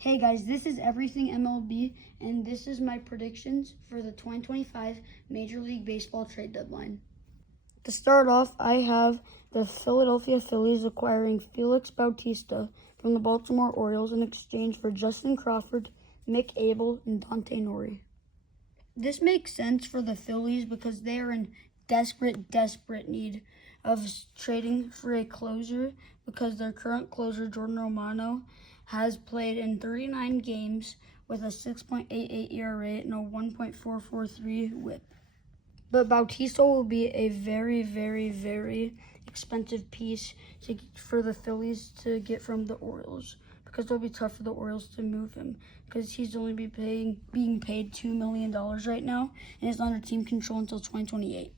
Hey guys, this is Everything MLB, and this is my predictions for the 2025 Major League Baseball trade deadline. To start off, I have the Philadelphia Phillies acquiring Felix Bautista from the Baltimore Orioles in exchange for Justin Crawford, Mick Abel, and Dante Nori. This makes sense for the Phillies because they are in desperate need of trading for a closer because their current closer, Jordan Romano, has played in 39 games with a 6.88 ERA and a 1.443 WHIP. But Bautista will be a very expensive piece for the Phillies to get from the Orioles because it'll be tough for the Orioles to move him because he's only being paid $2 million right now and is under team control until 2028.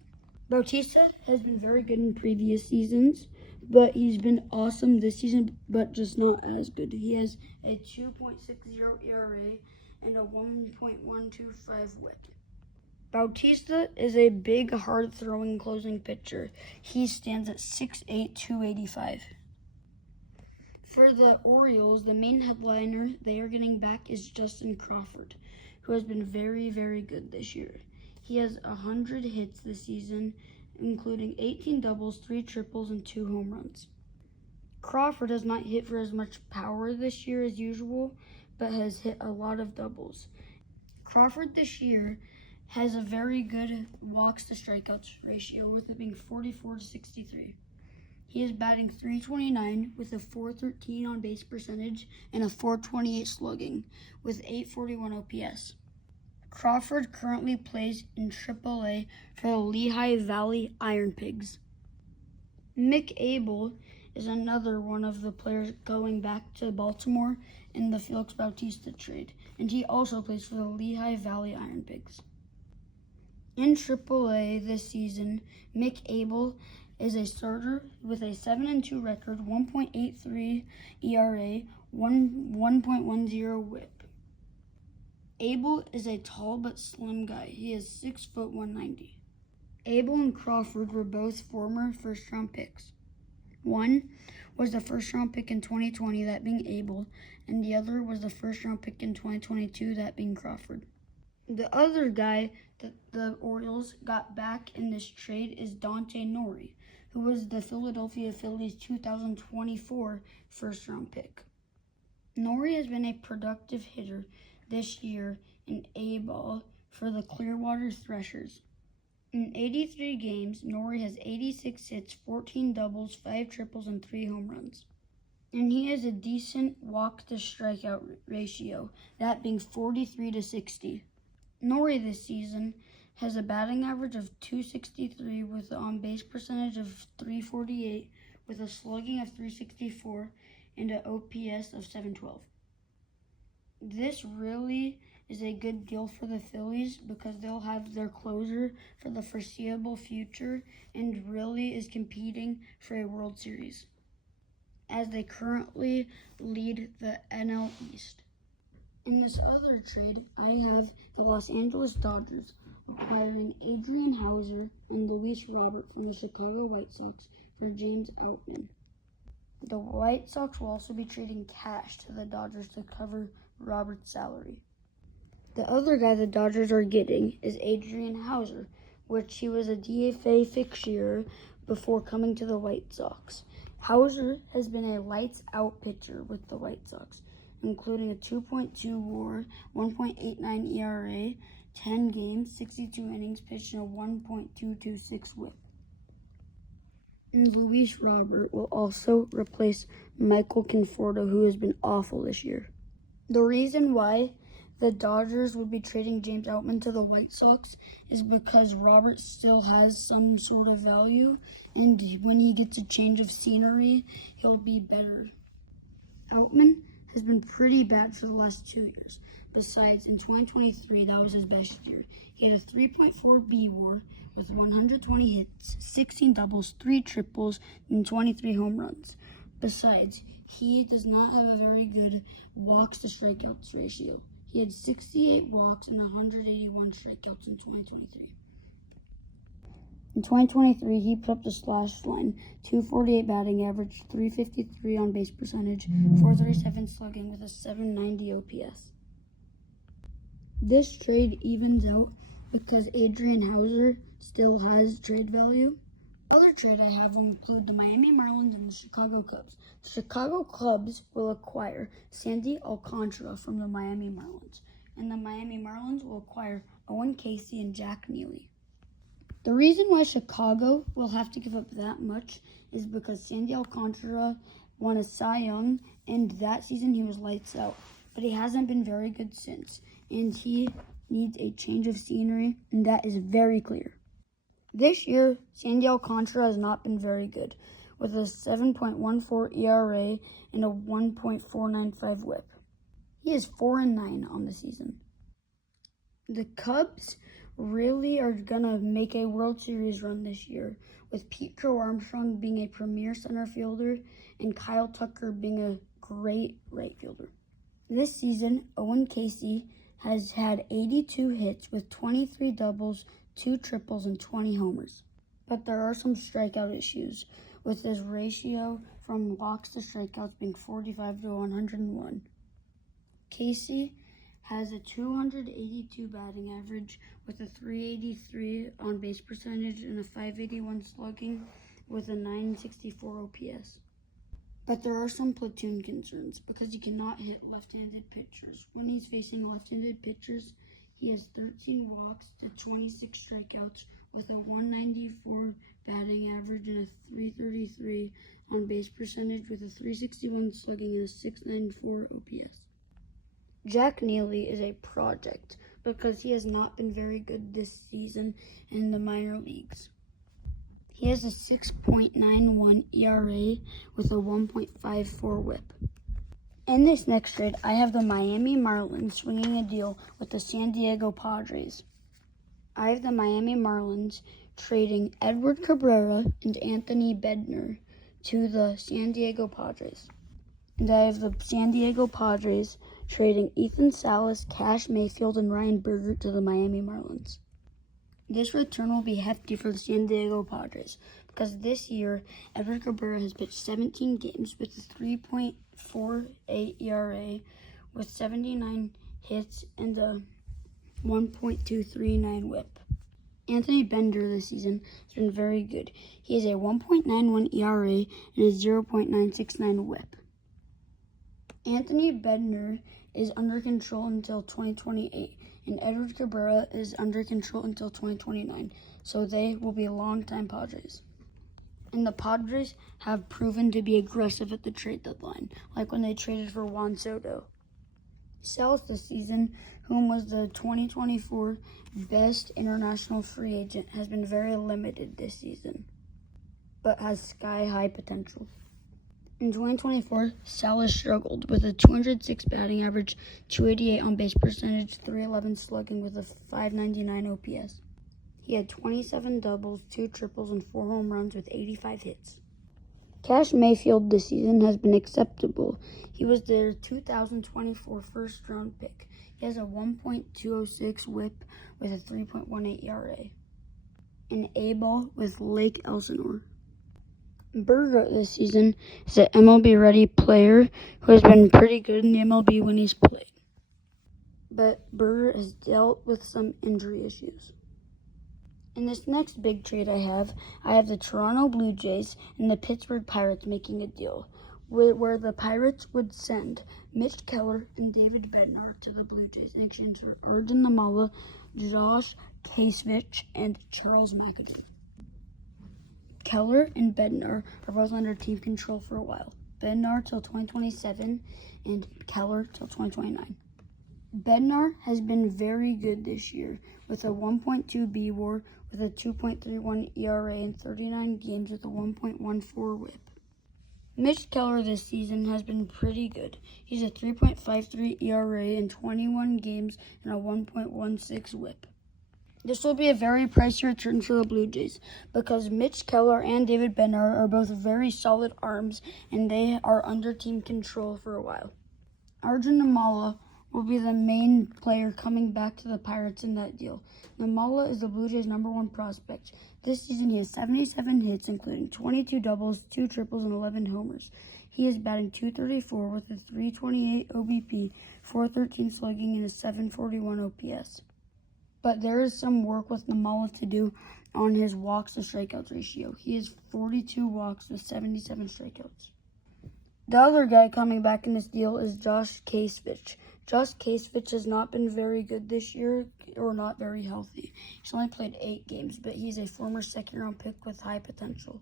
Bautista has been very good in previous seasons, but he's been awesome this season, but just not as good. He has a 2.60 ERA and a 1.125 WHIP. Bautista is a big, hard-throwing closing pitcher. He stands at 6'8", 285. For the Orioles, the main headliner they are getting back is Justin Crawford, who has been very good this year. He has 100 hits this season, including 18 doubles, 3 triples, and 2 home runs. Crawford has not hit for as much power this year as usual, but has hit a lot of doubles. Crawford this year has a very good walks to strikeouts ratio, with it being 44-63. He is batting .329 with a .413 on base percentage and a .428 slugging with .841 OPS. Crawford currently plays in AAA for the Lehigh Valley Iron Pigs. Mick Abel is another one of the players going back to Baltimore in the Felix Bautista trade, and he also plays for the Lehigh Valley Iron Pigs. In AAA this season, Mick Abel is a starter with a 7-2 record, 1.83 ERA, 1.10 WHIP. Abel is a tall but slim guy. He is 6 foot 190. Abel and Crawford were both former first-round picks. One was the first-round pick in 2020, that being Abel, and the other was the first-round pick in 2022, that being Crawford. The other guy that the Orioles got back in this trade is Dante Nori, who was the Philadelphia Phillies 2024 first-round pick. Nori has been a productive hitter this year in A-ball for the Clearwater Threshers. In 83 games, Nori has 86 hits, 14 doubles, 5 triples, and 3 home runs. And he has a decent walk-to-strikeout ratio, that being 43-60. Nori this season has a batting average of .263 with an on-base percentage of .348 with a slugging of .364 and an OPS of .712. This really is a good deal for the Phillies because they'll have their closer for the foreseeable future and really is competing for a World Series, as they currently lead the NL East. In this other trade, I have the Los Angeles Dodgers acquiring Adrian Hauser and Luis Robert from the Chicago White Sox for James Outman. The White Sox will also be trading cash to the Dodgers to cover Robert's salary. The other guy the Dodgers are getting is Adrian Hauser, which he was a DFA fixture before coming to the White Sox. Hauser has been a lights-out pitcher with the White Sox, including a 2.2 WAR, 1.89 ERA, 10 games, 62 innings pitched, and a 1.226 WHIP. And Luis Robert will also replace Michael Conforto, who has been awful this year. The reason why the Dodgers would be trading James Outman to the White Sox is because Robert still has some sort of value, and when he gets a change of scenery, he'll be better. Outman has been pretty bad for the last 2 years. Besides, in 2023, that was his best year. He had a 3.4 B-WAR with 120 hits, 16 doubles, 3 triples, and 23 home runs. Besides, he does not have a very good walks to strikeouts ratio. He had 68 walks and 181 strikeouts in 2023. In 2023, he put up the slash line, 248 batting average, 353 on base percentage, 437 slugging with a 790 OPS. This trade evens out because Adrian Hauser still has trade value. The other trade I have will include the Miami Marlins and the Chicago Cubs. The Chicago Cubs will acquire Sandy Alcantara from the Miami Marlins, and the Miami Marlins will acquire Owen Casey and Jack Neely. The reason why Chicago will have to give up that much is because Sandy Alcantara won a Cy Young, and that season he was lights out. But he hasn't been very good since, and he needs a change of scenery, and that is very clear. This year, Sandy Alcantara has not been very good, with a 7.14 ERA and a 1.495 whip. He is 4-9 on the season. The Cubs really are gonna make a World Series run this year, with Pete Crow Armstrong being a premier center fielder and Kyle Tucker being a great right fielder. This season, Owen Casey has had 82 hits with 23 doubles, 2 triples, and 20 homers. But there are some strikeout issues, with his ratio from walks to strikeouts being 45 to 101. Casey has a 282 batting average with a 383 on base percentage and a 581 slugging with a 964 OPS. But there are some platoon concerns because he cannot hit left-handed pitchers. When he's facing left-handed pitchers, he has 13 walks to 26 strikeouts with a 194 batting average and a 333 on base percentage with a 361 slugging and a 694 OPS. Jack Neely is a project because he has not been very good this season in the minor leagues. He has a 6.91 ERA with a 1.54 whip. In this next trade, I have the Miami Marlins swinging a deal with the San Diego Padres. I have the Miami Marlins trading Edward Cabrera and Anthony Bednar to the San Diego Padres. And I have the San Diego Padres trading Ethan Salas, Cash Mayfield, and Ryan Berger to the Miami Marlins. This return will be hefty for the San Diego Padres because this year, Edward Cabrera has pitched 17 games with a 3.48 ERA with 79 hits and a 1.239 whip. Anthony Bender this season has been very good. He has a 1.91 ERA and a 0.969 whip. Anthony Bednar is under control until 2028, and Edward Cabrera is under control until 2029, so they will be longtime Padres. And the Padres have proven to be aggressive at the trade deadline, like when they traded for Juan Soto. Salas this season, whom was the 2024 best international free agent, has been very limited this season, but has sky-high potential. In 2024, Salas struggled with a 206 batting average, 288 on base percentage, 311 slugging with a 599 OPS. He had 27 doubles, 2 triples, and 4 home runs with 85 hits. Cash Mayfield this season has been acceptable. He was their 2024 first-round pick. He has a 1.206 whip with a 3.18 ERA. An A-ball with Lake Elsinore. Berger this season is an MLB-ready player who has been pretty good in the MLB when he's played. But Berger has dealt with some injury issues. In this next big trade I have the Toronto Blue Jays and the Pittsburgh Pirates making a deal where the Pirates would send Mitch Keller and David Bednar to the Blue Jays in exchange for Arjun Namala, Josh Kasevich, and Charles McAdoo. Keller and Bednar are both under team control for a while. Bednar till 2027 and Keller till 2029. Bednar has been very good this year with a 1.2 B-WAR with a 2.31 ERA in 39 games with a 1.14 whip. Mitch Keller this season has been pretty good. He's a 3.53 ERA in 21 games and a 1.16 whip. This will be a very pricey return for the Blue Jays because Mitch Keller and David Bednar are both very solid arms and they are under team control for a while. Arjun Namala will be the main player coming back to the Pirates in that deal. Namala is the Blue Jays' #1 prospect. This season he has 77 hits, including 22 doubles, 2 triples, and 11 homers. He is batting .234 with a .328 OBP, .413 slugging, and a .741 OPS. But there is some work with Namala to do on his walks to strikeouts ratio. He has 42 walks with 77 strikeouts. The other guy coming back in this deal is Josh Kasevich. Josh Kasevich has not been very good this year, or not very healthy. He's only played 8 games, but he's a former second-round pick with high potential.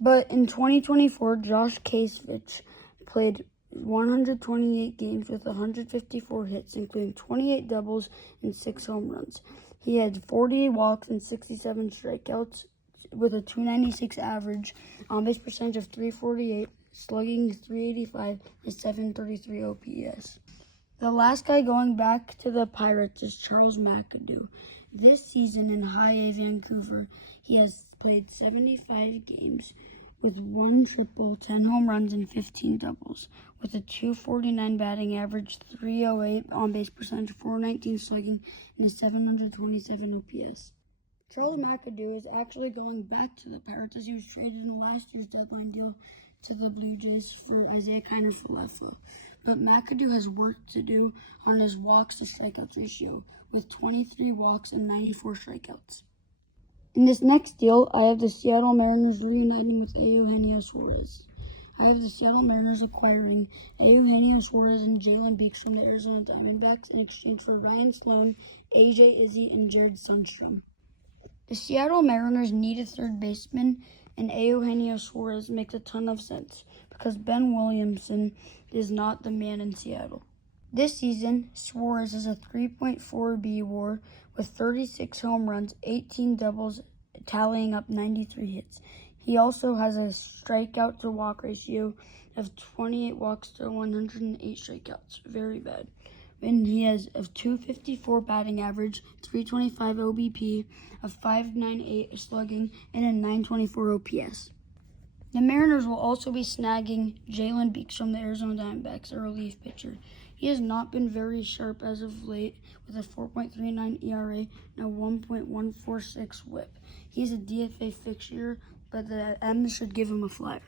But in 2024, Josh Kasevich played 128 games with 154 hits, including 28 doubles and 6 home runs. He had 48 walks and 67 strikeouts with a .296 average, on-base percentage of .348, slugging .385, and .733 OPS. The last guy going back to the Pirates is Charles McAdoo. This season in High A Vancouver, he has played 75 games with 1 triple, 10 home runs, and 15 doubles, with a .249 batting average, .308 on-base percentage, .419 slugging, and a .727 OPS. Charles McAdoo is actually going back to the Pirates as he was traded in last year's deadline deal to the Blue Jays for Isaiah Kiner-Falefa. But McAdoo has work to do on his walks to strikeouts ratio, with 23 walks and 94 strikeouts. In this next deal, I have the Seattle Mariners reuniting with Eugenio Suarez. I have the Seattle Mariners acquiring Eugenio Suarez and Jalen Beeks from the Arizona Diamondbacks in exchange for Ryan Sloan, AJ Izzy, and Jared Sundstrom. The Seattle Mariners need a third baseman, and Eugenio Suarez makes a ton of sense because Ben Williamson is not the man in Seattle. This season, Suarez has a 3.4 WAR with 36 home runs, 18 doubles, tallying up 93 hits. He also has a strikeout to walk ratio of 28 walks to 108 strikeouts. Very bad. And he has a .254 batting average, .325 OBP, a .598 slugging, and a .924 OPS. The Mariners will also be snagging Jalen Beeks from the Arizona Diamondbacks, a relief pitcher. He has not been very sharp as of late, with a 4.39 ERA and a 1.146 WHIP. He's a DFA fixture, but the M's should give him a flyer.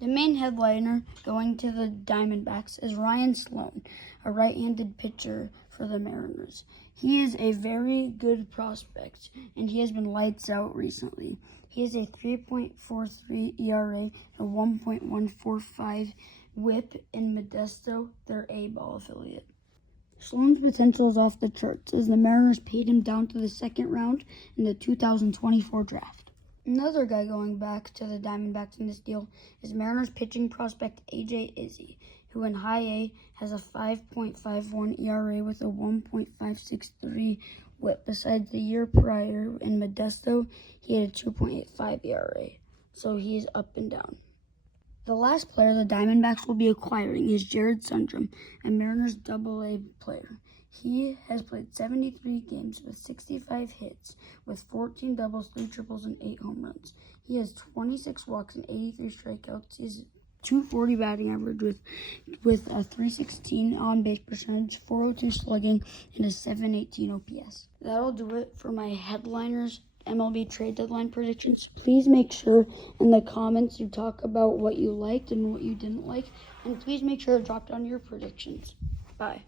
The main headliner going to the Diamondbacks is Ryan Sloan, a right-handed pitcher for the Mariners. He is a very good prospect, and he has been lights out recently. He has a 3.43 ERA and a 1.145 WHIP in Modesto, their A-ball affiliate. Sloan's potential is off the charts, as the Mariners paid him down to the 2nd round in the 2024 draft. Another guy going back to the Diamondbacks in this deal is Mariners pitching prospect AJ Izzy, who in High A has a 5.51 ERA with a 1.563 WHIP. Besides the year prior in Modesto, he had a 2.85 ERA, so he is up and down. The last player the Diamondbacks will be acquiring is Jared Sundstrom, a Mariners AA player. He has played 73 games with 65 hits, with 14 doubles, 3 triples, and 8 home runs. He has 26 walks and 83 strikeouts. He has .240 batting average with a .316 on-base percentage, .402 slugging, and a .718 OPS. That'll do it for my headliners MLB Trade Deadline predictions. Please make sure in the comments you talk about what you liked and what you didn't like, and please make sure to drop down your predictions. Bye.